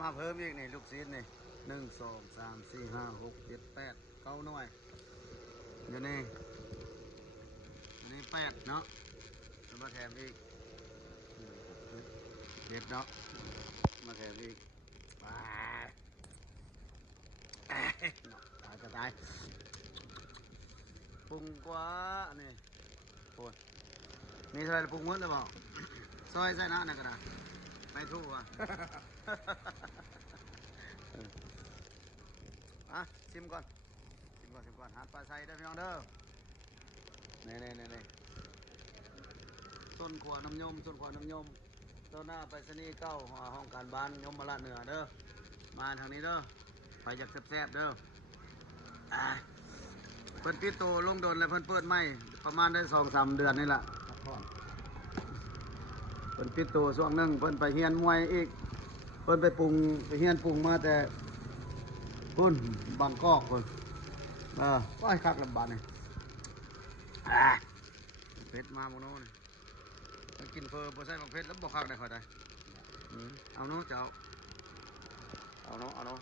มาเพิ่มอีกนี่ลูกศิษย์นี่1 2 3 4 5 6 7 8 9หน่วยอยู่นี่อันนี้8เนาะแล้วมาแถมอีก7เนาะมาแถมอีกว้าตายจะตายปรุงกว่านี่ปวดมีเท่าไรปรุงหมดเลยบอกซอยใส่หน้านั่นก็ได้ไม่ถูกอ่ะ อ่ะชิมก่อนหาปลาไซได้พี่น้องเด้อนี่ต้นขวาน้ำยมต้นหน้าไปสนีเก้าห้องการบ้านยมมาละเหนือเด้อมาทางนี้เด้อไปจากแซ่บๆเด้อเพิ่นปิดโตลงโดนเลยเพิ่นเปิดไม่ประมาณได้2-3 เดือนนี่แหละเพิ่นปิดโตช่วงนึงเพิ่นไปเฮียนมวยอีกเพิ่นไปปรุงไปเฮียนปรุงมาแต่พุ่นบางกอกพุ่นก็ให้คักลำบากนี่เผ็ดมาโมโน่นี่มันกินเฟอร์บ่ใส่บักเผ็ดแล้วบ่คักได้ค่อยได้เอาเนาะเจ้าเอาเนาะ